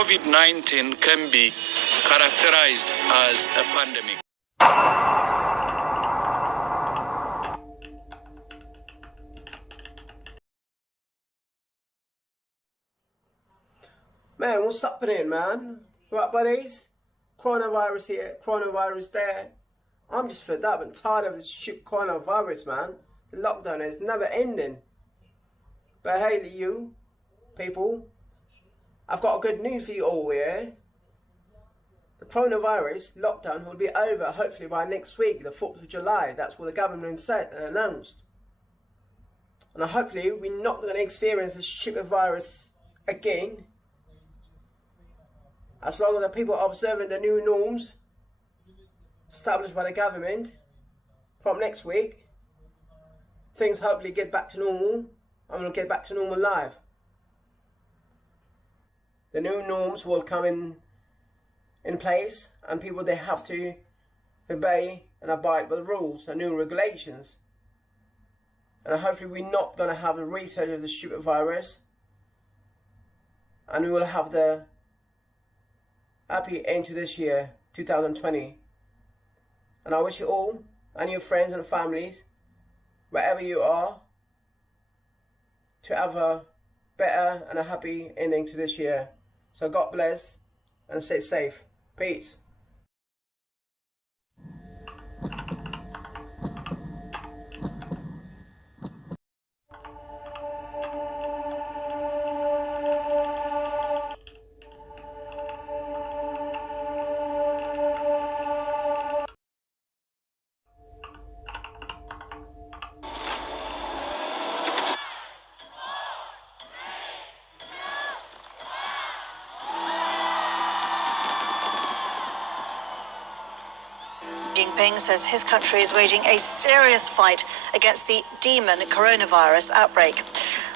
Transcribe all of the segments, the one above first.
COVID-19 can be characterized as a pandemic. Man, what's happening, man? Right, buddies? Coronavirus here, coronavirus there. I'm just fed up and tired of this shit coronavirus, man. The lockdown is never ending. But hey, you people, I've got good news for you all, yeah? The coronavirus lockdown will be over hopefully by next week, the 4th of July. That's what the government said and announced. And hopefully we're not going to experience this stupid virus again. As long as the people are observing the new norms established by the government from next week, things hopefully get back to normal and we'll get back to normal life. The new norms will come in place and people, they have to obey and abide by the rules and new regulations. And hopefully we're not going to have a resurge of the stupid virus, and we will have the happy end to this year, 2020. And I wish you all and your friends and families, wherever you are, to have a better and a happy ending to this year. So God bless and stay safe. Peace. Jinping says his country is waging a serious fight against the demon coronavirus outbreak.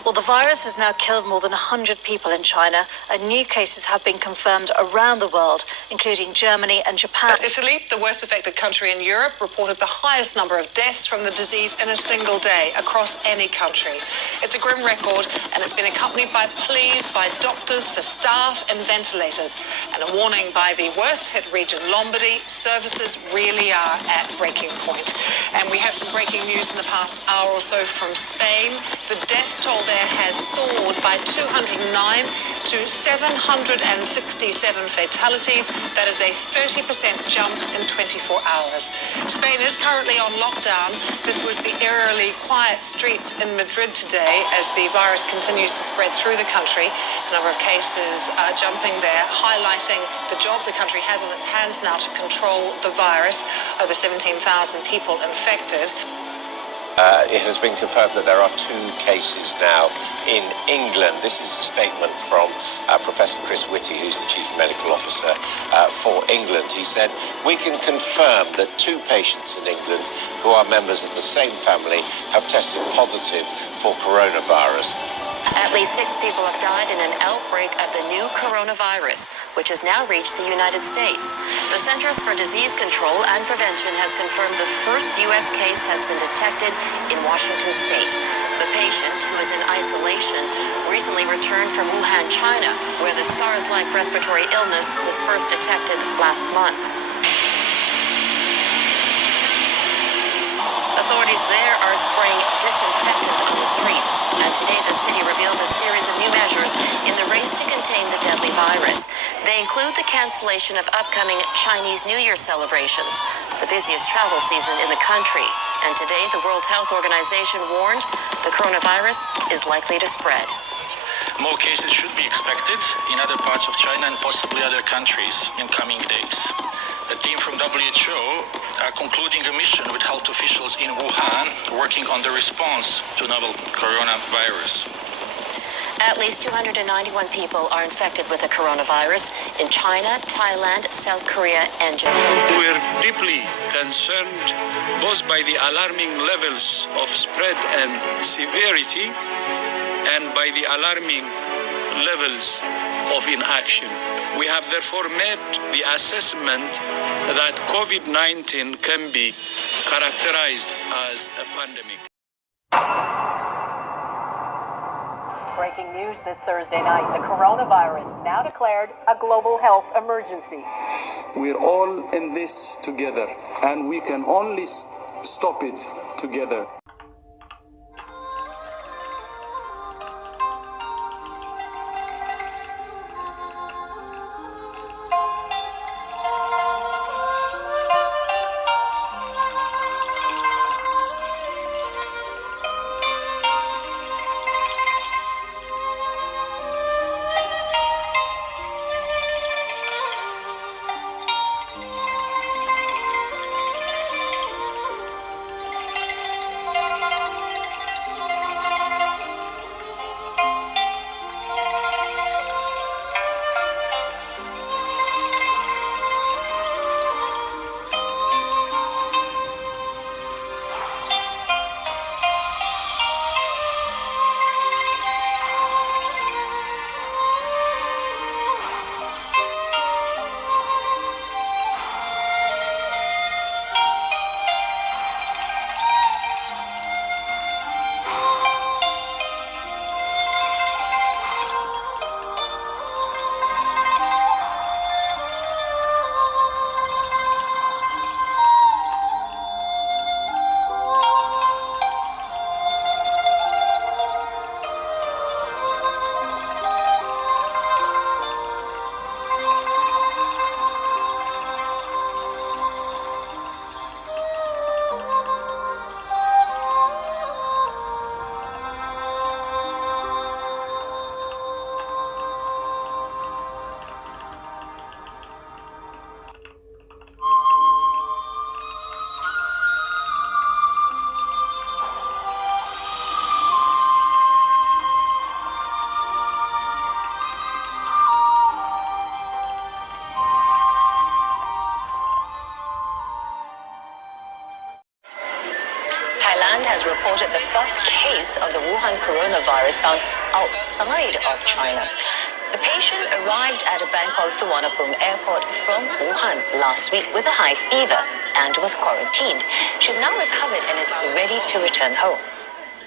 Well, the virus has now killed more than 100 people in China, and new cases have been confirmed around the world, including Germany and Japan. Italy, the worst affected country in Europe, reported the highest number of deaths from the disease in a single day across any country. It's a grim record, and it's been accompanied by pleas by doctors for staff and ventilators, and a warning by the worst hit region, Lombardy. Services really are at breaking point. And we have some breaking news in the past hour or so from Spain. The death toll there has soared by 209 to 767 fatalities. That is a 30% jump in 24 hours. Spain is currently on lockdown. This was the eerily quiet streets in Madrid today as the virus continues to spread through the country. The number of cases are jumping there, highlighting the job the country has on its hands now to control the virus. Over 17,000 people infected. It has been confirmed that there are 2 cases now in England. This is a statement from Professor Chris Whitty, who's the Chief Medical Officer for England. He said, "We can confirm that 2 patients in England who are members of the same family have tested positive for coronavirus." At least 6 people have died in an outbreak of the new coronavirus, which has now reached the United States. The Centers for Disease Control and Prevention has confirmed the first U.S. case has been detected in Washington state. The patient, who is in isolation, recently returned from Wuhan, China, where the SARS-like respiratory illness was first detected last month. Authorities there are spraying disinfectant on the streets, and today the city revealed a series of new measures in the race to contain the deadly virus. They include the cancellation of upcoming Chinese New Year celebrations, the busiest travel season in the country. And today the World Health Organization warned the coronavirus is likely to spread. More cases should be expected in other parts of China and possibly other countries in coming days. A team from WHO are concluding a mission with health officials in Wuhan, working on the response to novel coronavirus. At least 291 people are infected with the coronavirus in China, Thailand, South Korea, and Japan. We're deeply concerned both by the alarming levels of spread and severity and by the alarming levels of inaction. We have therefore made the assessment that COVID-19 can be characterized as a pandemic. Breaking news this Thursday night, the coronavirus now declared a global health emergency. We're all in this together, and we can only stop it together. Thailand has reported the first case of the Wuhan coronavirus found outside of China. The patient arrived at a Bangkok Suvarnabhumi airport from Wuhan last week with a high fever and was quarantined. She's now recovered and is ready to return home.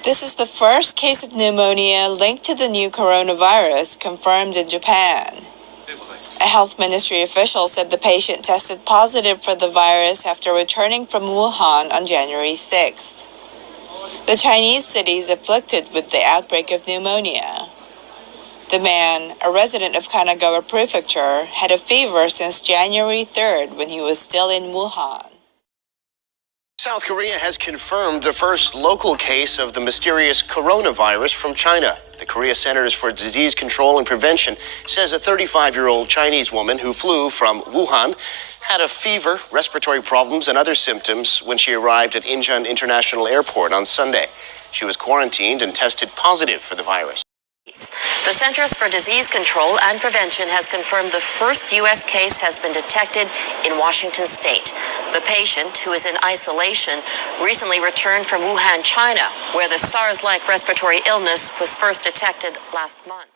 This is the first case of pneumonia linked to the new coronavirus confirmed in Japan. A health ministry official said the patient tested positive for the virus after returning from Wuhan on January 6th. The Chinese city is afflicted with the outbreak of pneumonia. The man, a resident of Kanagawa Prefecture, had a fever since January 3rd when he was still in Wuhan. South Korea has confirmed the first local case of the mysterious coronavirus from China. The Korea Centers for Disease Control and Prevention says a 35-year-old Chinese woman who flew from Wuhan had a fever, respiratory problems, and other symptoms when she arrived at Incheon International Airport on Sunday. She was quarantined and tested positive for the virus. The Centers for Disease Control and Prevention has confirmed the first U.S. case has been detected in Washington state. The patient, who is in isolation, recently returned from Wuhan, China, where the SARS-like respiratory illness was first detected last month.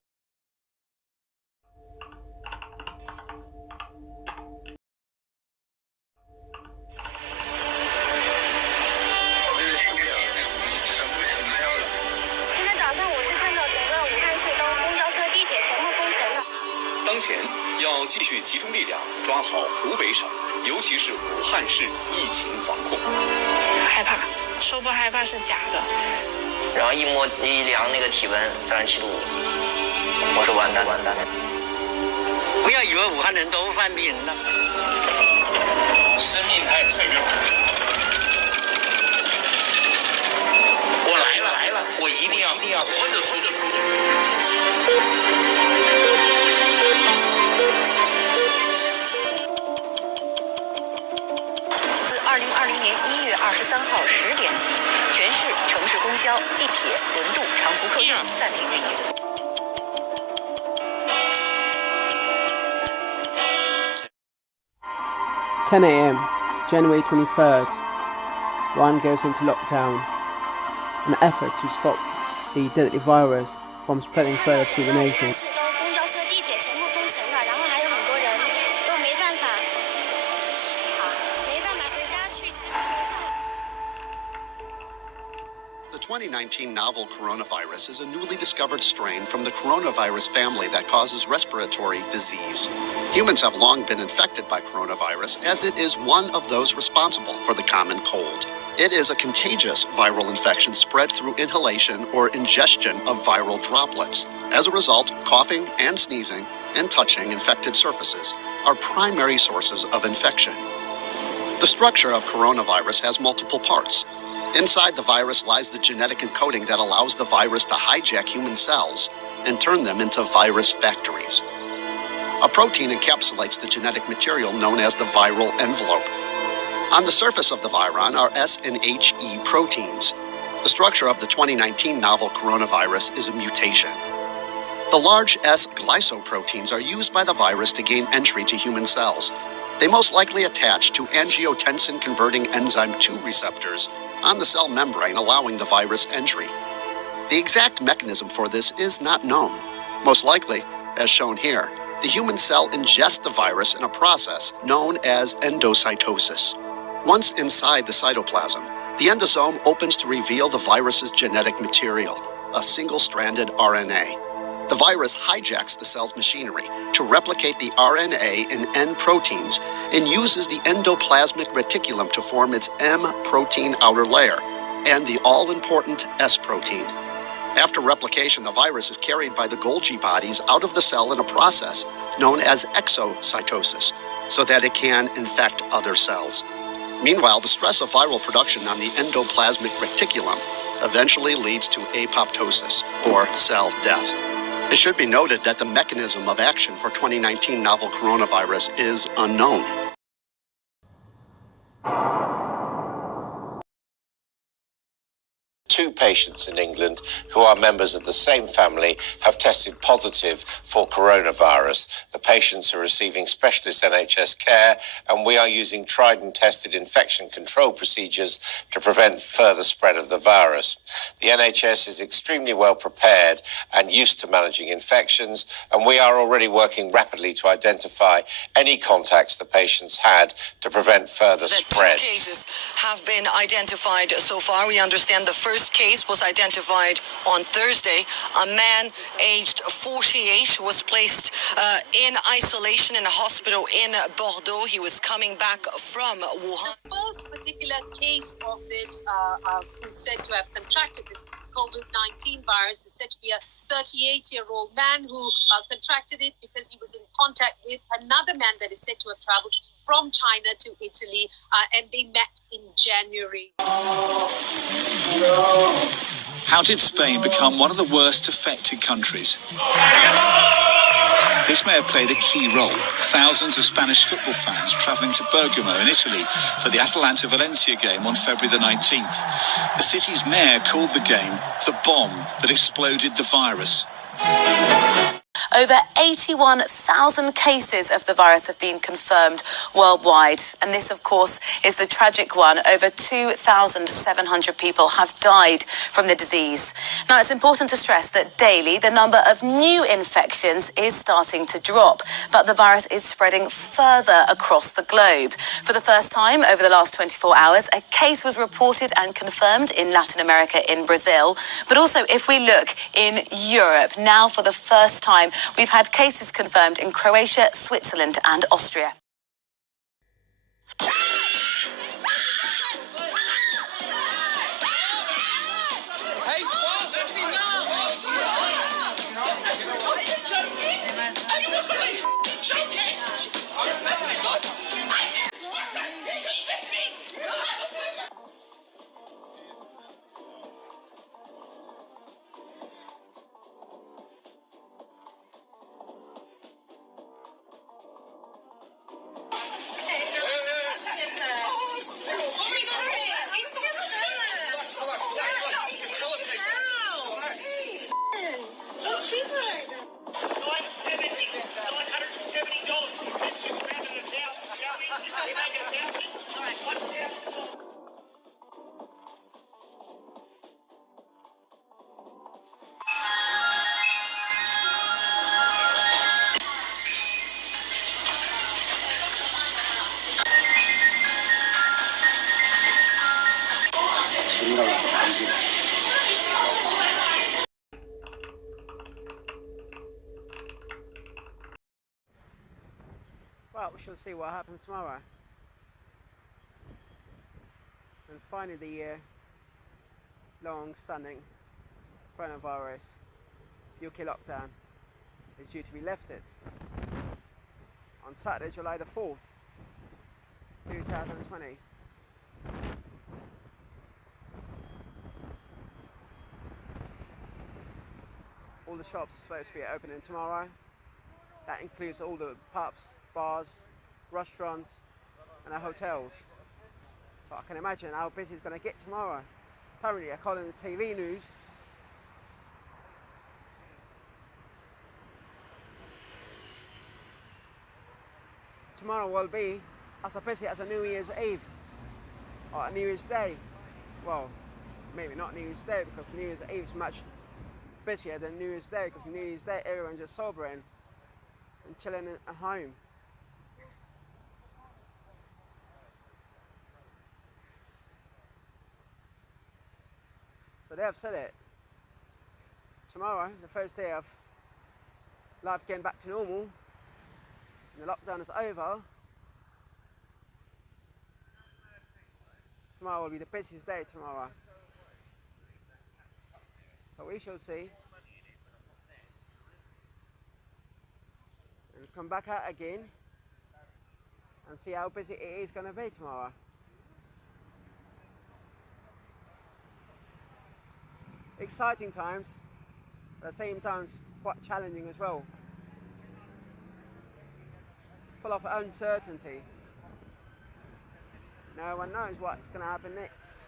"10 a.m. January 23rd, Wuhan goes into lockdown, an effort to stop the deadly virus from spreading further through the nation. The 29 2019 novel coronavirus is a newly discovered strain from the coronavirus family that causes respiratory disease. Humans have long been infected by coronavirus, as it is one of those responsible for the common cold. It is a contagious viral infection spread through inhalation or ingestion of viral droplets. As a result, coughing and sneezing and touching infected surfaces are primary sources of infection. The structure of coronavirus has multiple parts. Inside the virus lies the genetic encoding that allows the virus to hijack human cells and turn them into virus factories. A protein encapsulates the genetic material known as the viral envelope. On the surface of the viron are S and HE proteins. The structure of the 2019 novel coronavirus is a mutation. The large S glycoproteins are used by the virus to gain entry to human cells. They most likely attach to angiotensin-converting enzyme 2 receptors on the cell membrane, allowing the virus entry. The exact mechanism for this is not known. Most likely, as shown here, the human cell ingests the virus in a process known as endocytosis. Once inside the cytoplasm, the endosome opens to reveal the virus's genetic material, a single-stranded RNA. The virus hijacks the cell's machinery to replicate the RNA in N proteins and uses the endoplasmic reticulum to form its M protein outer layer and the all-important S protein. After replication, the virus is carried by the Golgi bodies out of the cell in a process known as exocytosis, so that it can infect other cells. Meanwhile, the stress of viral production on the endoplasmic reticulum eventually leads to apoptosis, or cell death. It should be noted that the mechanism of action for 2019 novel coronavirus is unknown. Two patients in England who are members of the same family have tested positive for coronavirus. The patients are receiving specialist NHS care, and we are using tried and tested infection control procedures to prevent further spread of the virus. The NHS is extremely well prepared and used to managing infections, and we are already working rapidly to identify any contacts the patients had to prevent further spread. 2 cases have been identified so far. We understand the first case was identified on Thursday. A man aged 48 was placed in isolation in a hospital in Bordeaux. He was coming back from Wuhan. The first particular case of this who's said to have contracted this Covid-19 virus is said to be a 38-year-old man who contracted it because he was in contact with another man that is said to have traveled from China to Italy, and they met in January. How did Spain become one of the worst affected countries? This may have played a key role. Thousands of Spanish football fans travelling to Bergamo in Italy for the Atalanta-Valencia game on February the 19th. The city's mayor called the game the bomb that exploded the virus. Over 81,000 cases of the virus have been confirmed worldwide. And this, of course, is the tragic one. Over 2,700 people have died from the disease. Now, it's important to stress that daily the number of new infections is starting to drop, but the virus is spreading further across the globe. For the first time over the last 24 hours, a case was reported and confirmed in Latin America, in Brazil. But also, if we look in Europe, now for the first time, we've had cases confirmed in Croatia, Switzerland and Austria. Well, we shall see what happens tomorrow. And finally, the long-standing coronavirus UK lockdown is due to be lifted on Saturday, July the 4th, 2020. All the shops are supposed to be opening tomorrow. That includes all the pubs, bars, restaurants and the hotels. So I can imagine how busy it's going to get tomorrow. Apparently, according to the TV news, tomorrow will be as busy as a New Year's Eve or a New Year's Day. Well, maybe not New Year's Day, because New Year's Eve is much busier than New Year's Day, because New Year's Day everyone's just sobering and chilling at home. So they have said it. Tomorrow, the first day of life getting back to normal, and the lockdown is over, tomorrow will be the busiest day tomorrow. But we shall see. And come back out again and see how busy it is going to be tomorrow. Exciting times, but at the same time quite challenging as well. Full of uncertainty. No one knows what's going to happen next.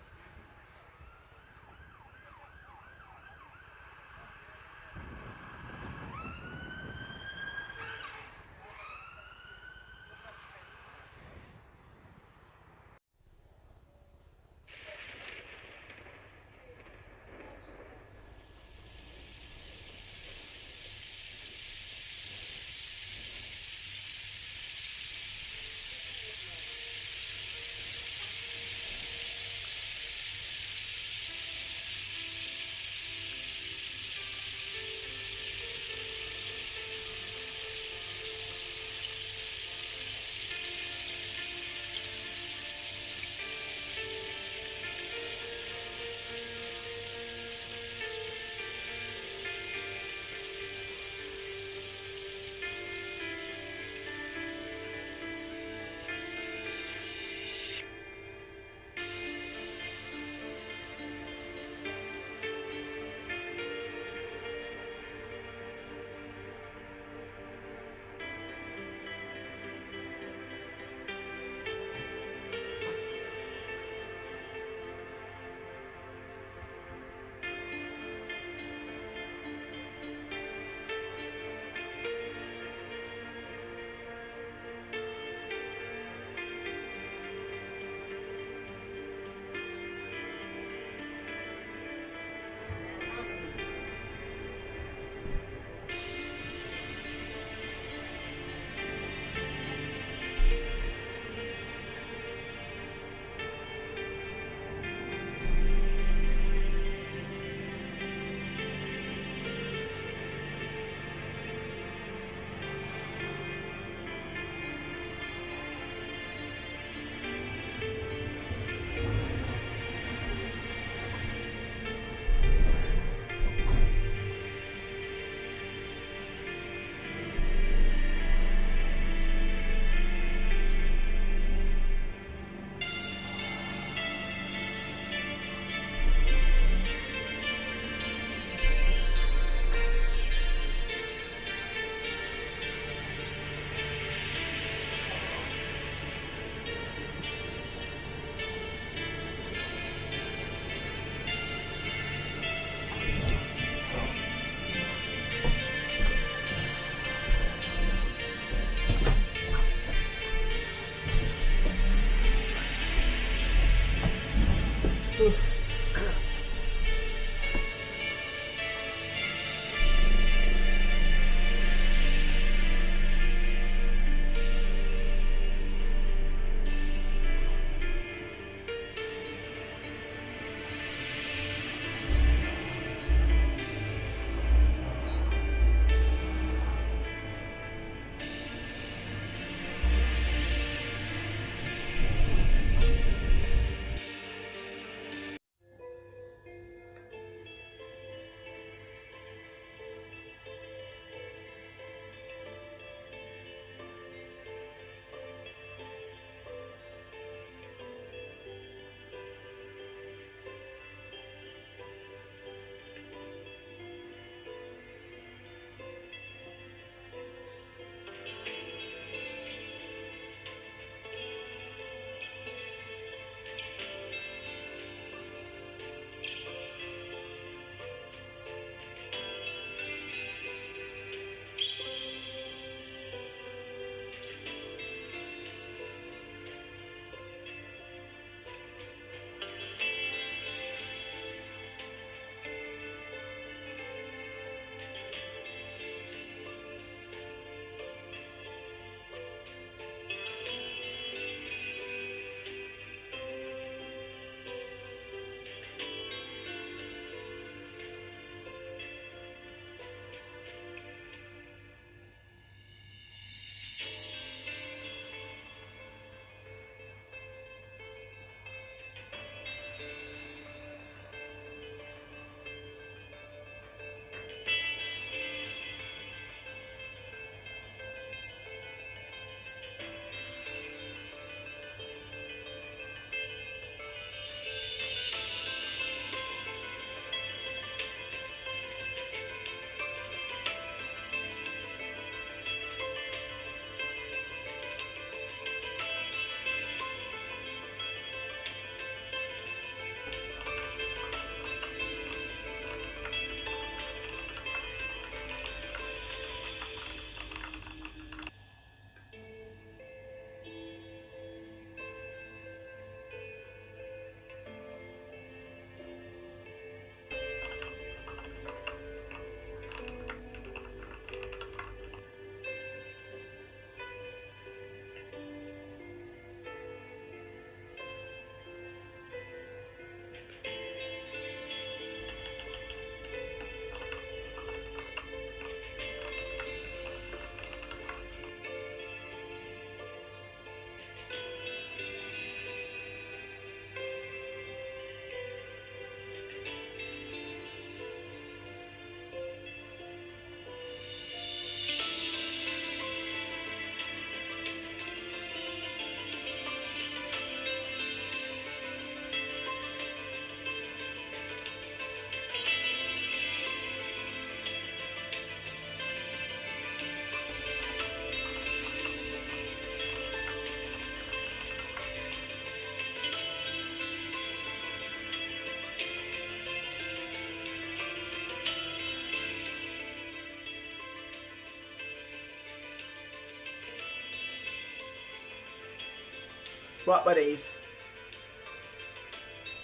Right, buddies,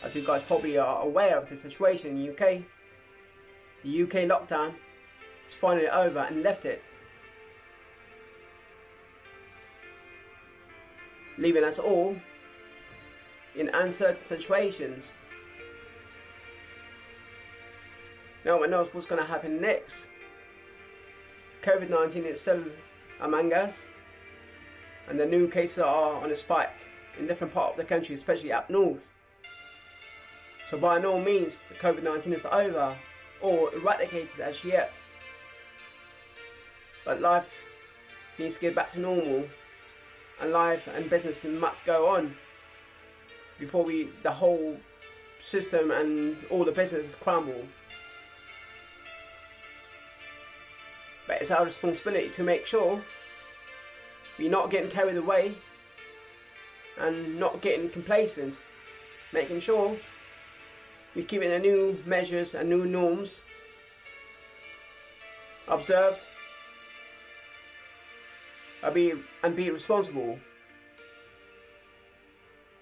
as you guys probably are aware of the situation in the UK lockdown is finally over and lifted, leaving us all in uncertain situations. No one knows what's going to happen next. Covid-19 is still among us, and the new cases are on a spike in different parts of the country, especially up north. So by no means the Covid-19 is over or eradicated as yet. But life needs to get back to normal, and life and business must go on before the whole system and all the businesses crumble. But it's our responsibility to make sure we're not getting carried away and not getting complacent, making sure we're keeping the new measures and new norms observed and be responsible.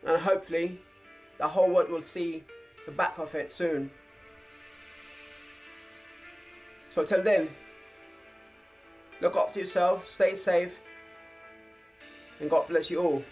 And hopefully the whole world will see the back of it soon. So till then, look after yourself, stay safe, and God bless you all.